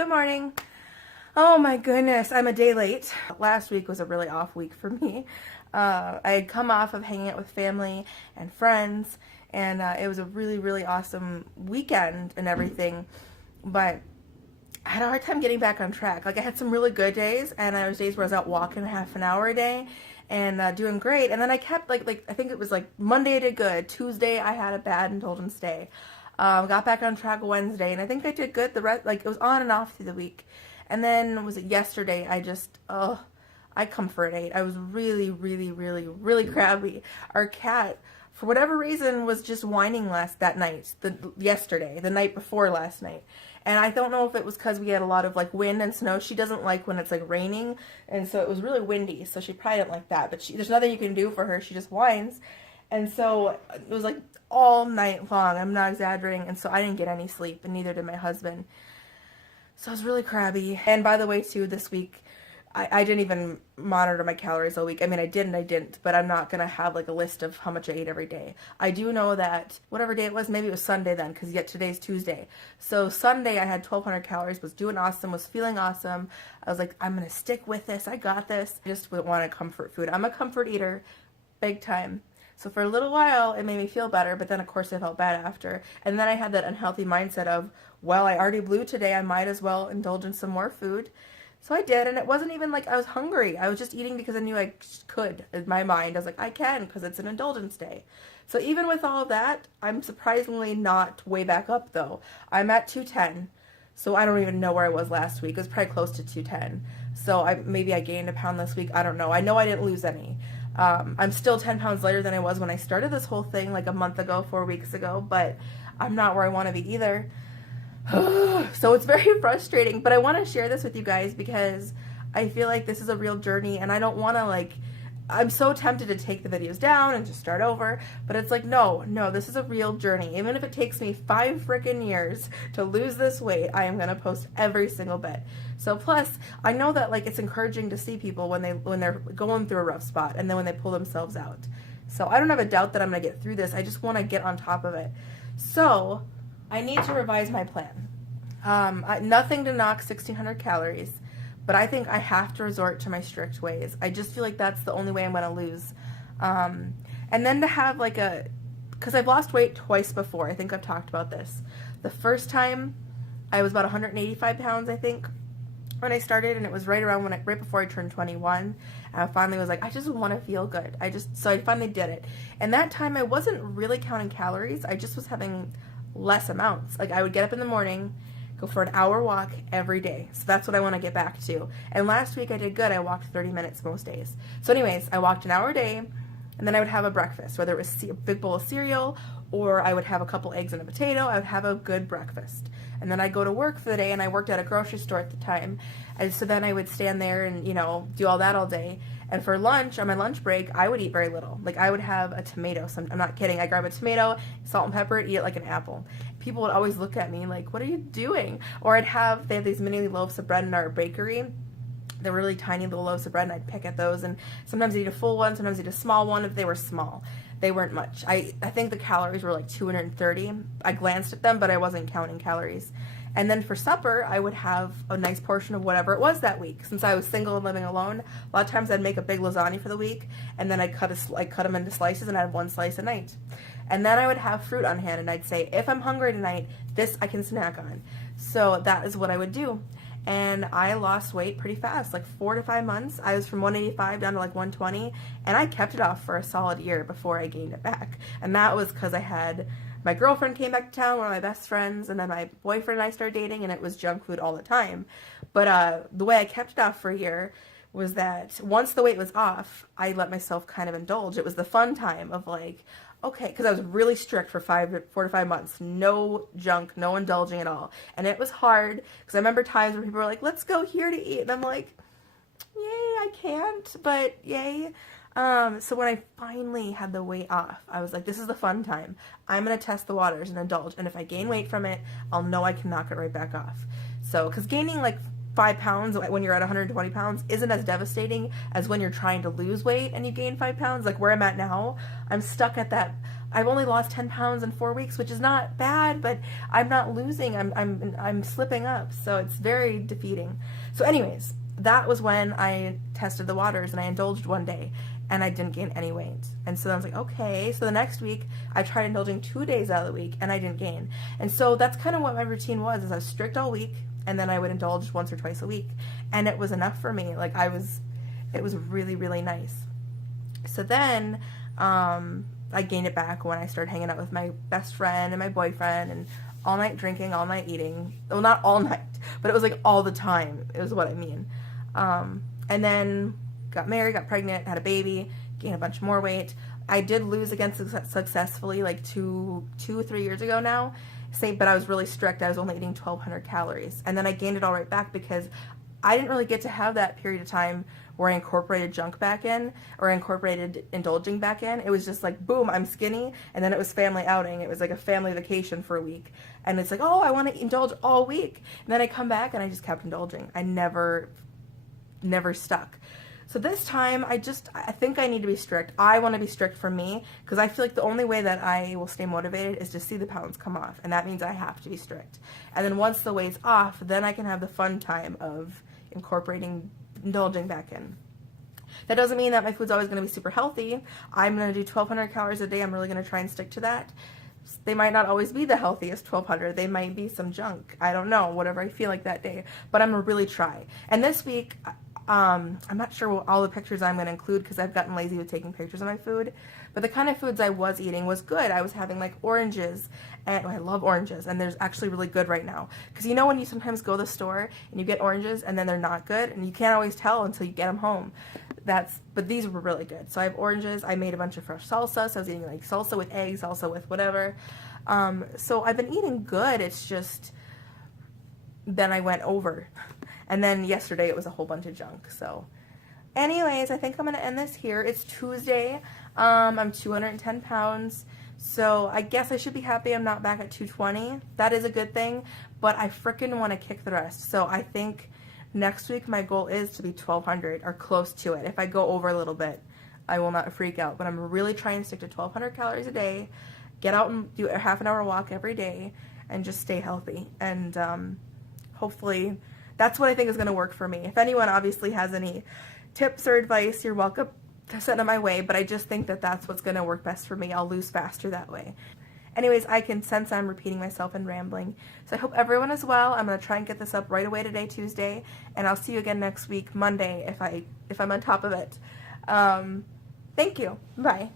Good morning. Oh my goodness, I'm a day late. Last week was a really off week for me. I had come off of hanging out with family and friends, and it was a really awesome weekend and everything, but I had a hard time getting back on track. Like, I had some really good days, and there was days where I was out walking half an hour a day and doing great, and then I kept, like I think it was like Monday I did good, Tuesday I had a bad indulgence day. Got back on track Wednesday, and I think I did good the rest, like, it was on and off through the week. And then, was it yesterday, I comfort ate. I was really crabby. Our cat, for whatever reason, was just whining that night, yesterday, the night before last night. And I don't know if it was because we had a lot of, like, wind and snow. She doesn't like when it's, like, raining, and so it was really windy, so she probably didn't like that. But there's nothing you can do for her. She just whines. And so it was, like, all night long. I'm not exaggerating. And so I didn't get any sleep, and neither did my husband. So I was really crabby. And by the way, too, this week, I didn't even monitor my calories all week. I mean, I did and I didn't, but I'm not going to have, like, a list of how much I ate every day. I do know that whatever day it was, maybe it was Sunday then, because yet today's Tuesday. So Sunday, I had 1,200 calories, was doing awesome, was feeling awesome. I was like, I'm going to stick with this. I got this. I just wanted comfort food. I'm a comfort eater, big time. So for a little while, it made me feel better, but then, of course, I felt bad after. And then I had that unhealthy mindset of, well, I already blew today, I might as well indulge in some more food. So I did, and it wasn't even like I was hungry. I was just eating because I knew I could. In my mind, I was like, I can, because it's an indulgence day. So even with all of that, I'm surprisingly not way back up, though. I'm at 210, so I don't even know where I was last week. It was probably close to 210. So maybe I gained a pound this week. I don't know. I know I didn't lose any. I'm still 10 pounds lighter than I was when I started this whole thing, like a month ago, 4 weeks ago, but I'm not where I want to be either. So it's very frustrating, but I want to share this with you guys because I feel like this is a real journey, and I don't want to, like, I'm so tempted to take the videos down and just start over, but it's like, no, this is a real journey. Even if it takes me 5 freaking years to lose this weight, I am going to post every single bit. So plus, I know that, like, it's encouraging to see people when they're going through a rough spot and then when they pull themselves out. So I don't have a doubt that I'm going to get through this. I just want to get on top of it. So I need to revise my plan. Nothing to knock 1,600 calories, but I think I have to resort to my strict ways. I just feel like that's the only way I'm going to lose. And then to have, like, because I've lost weight twice before. I think I've talked about this. The first time, I was about 185 pounds, I think, when I started, and it was right before I turned 21. And I finally was like, I just want to feel good. So I finally did it. And that time, I wasn't really counting calories. I just was having less amounts. Like, I would get up in the morning, go for an hour walk every day. So that's what I want to get back to. And last week I did good. I walked 30 minutes most days. So anyways, I walked an hour a day, and then I would have a breakfast, whether it was a big bowl of cereal or I would have a couple eggs and a potato. I would have a good breakfast. And then I'd go to work for the day, and I worked at a grocery store at the time. And so then I would stand there and, do all that all day. And for lunch, on my lunch break, I would eat very little. Like, I would have a tomato. I'm not kidding. I grab a tomato, salt and pepper, eat it like an apple. People would always look at me like, what are you doing? Or they have these mini loaves of bread in our bakery. They're really tiny little loaves of bread, and I'd pick at those. And sometimes I'd eat a full one, sometimes I'd eat a small one if they were small. They weren't much. I think the calories were like 230. I glanced at them, but I wasn't counting calories. And then for supper, I would have a nice portion of whatever it was that week. Since I was single and living alone, a lot of times I'd make a big lasagna for the week, and then I'd cut them into slices, and I'd have one slice a night. And then I would have fruit on hand, and I'd say, if I'm hungry tonight, this I can snack on. So that is what I would do. And I lost weight pretty fast, like 4 to 5 months. I was from 185 down to like 120, and I kept it off for a solid year before I gained it back. And that was because I had my girlfriend came back to town, one of my best friends, and then my boyfriend and I started dating, and it was junk food all the time. But the way I kept it off for a year was that once the weight was off, I let myself kind of indulge. It was the fun time of, like, okay, because I was really strict for 4 to 5 months. No junk, no indulging at all. And it was hard, because I remember times where people were like, let's go here to eat. And I'm like, yay, I can't, but yay. So when I finally had the weight off, I was like, this is the fun time. I'm going to test the waters and indulge. And if I gain weight from it, I'll know I can knock it right back off. So, because gaining like 5 pounds when you're at 120 pounds isn't as devastating as when you're trying to lose weight and you gain 5 pounds. Like where I'm at now, I'm stuck at that I've only lost 10 pounds in 4 weeks, which is not bad, but I'm not losing. I'm slipping up. So it's very defeating. So anyways, that was when I tested the waters and I indulged one day and I didn't gain any weight. And so I was like, okay. So the next week I tried indulging 2 days out of the week and I didn't gain. And so that's kind of what my routine was, is I was strict all week and then I would indulge once or twice a week. And it was enough for me. Like it was really, really nice. So then, I gained it back when I started hanging out with my best friend and my boyfriend and all night drinking, all night eating. Well, not all night, but it was like all the time, is what I mean. And then got married, got pregnant, had a baby, gained a bunch more weight. I did lose again successfully like 3 years ago now. But I was really strict. I was only eating 1,200 calories. And then I gained it all right back because I didn't really get to have that period of time where I incorporated junk back in or incorporated indulging back in. It was just like, boom, I'm skinny. And then it was family outing. It was like a family vacation for a week. And it's like, oh, I want to indulge all week. And then I come back and I just kept indulging. I never stuck. So this time, I think I need to be strict. I want to be strict for me because I feel like the only way that I will stay motivated is to see the pounds come off. And that means I have to be strict. And then once the weight's off, then I can have the fun time of incorporating indulging back in. That doesn't mean that my food's always going to be super healthy. I'm going to do 1,200 calories a day. I'm really going to try and stick to that. They might not always be the healthiest 1,200. They might be some junk. I don't know, whatever I feel like that day. But I'm going to really try. And this week, I'm not sure what all the pictures I'm going to include because I've gotten lazy with taking pictures of my food. But the kind of foods I was eating was good. I was having like oranges, and I love oranges, and they're actually really good right now. Because you know when you sometimes go to the store and you get oranges and then they're not good, and you can't always tell until you get them home. But these were really good. So I have oranges. I made a bunch of fresh salsa, so I was eating like salsa with eggs, salsa with whatever. So I've been eating good. It's just then I went over. And then yesterday it was a whole bunch of junk. So anyways, I think I'm going to end this here. It's Tuesday. I'm 210 pounds. So I guess I should be happy I'm not back at 220. That is a good thing. But I frickin' want to kick the rest. So I think next week my goal is to be 1,200 or close to it. If I go over a little bit, I will not freak out. But I'm really trying to stick to 1,200 calories a day. Get out and do a half an hour walk every day. And just stay healthy. And hopefully that's what I think is going to work for me. If anyone obviously has any tips or advice, you're welcome to send it my way, but I just think that that's what's going to work best for me. I'll lose faster that way. Anyways, I can sense I'm repeating myself and rambling. So I hope everyone is well. I'm going to try and get this up right away today, Tuesday, and I'll see you again next week, Monday, if I'm on top of it. Thank you. Bye.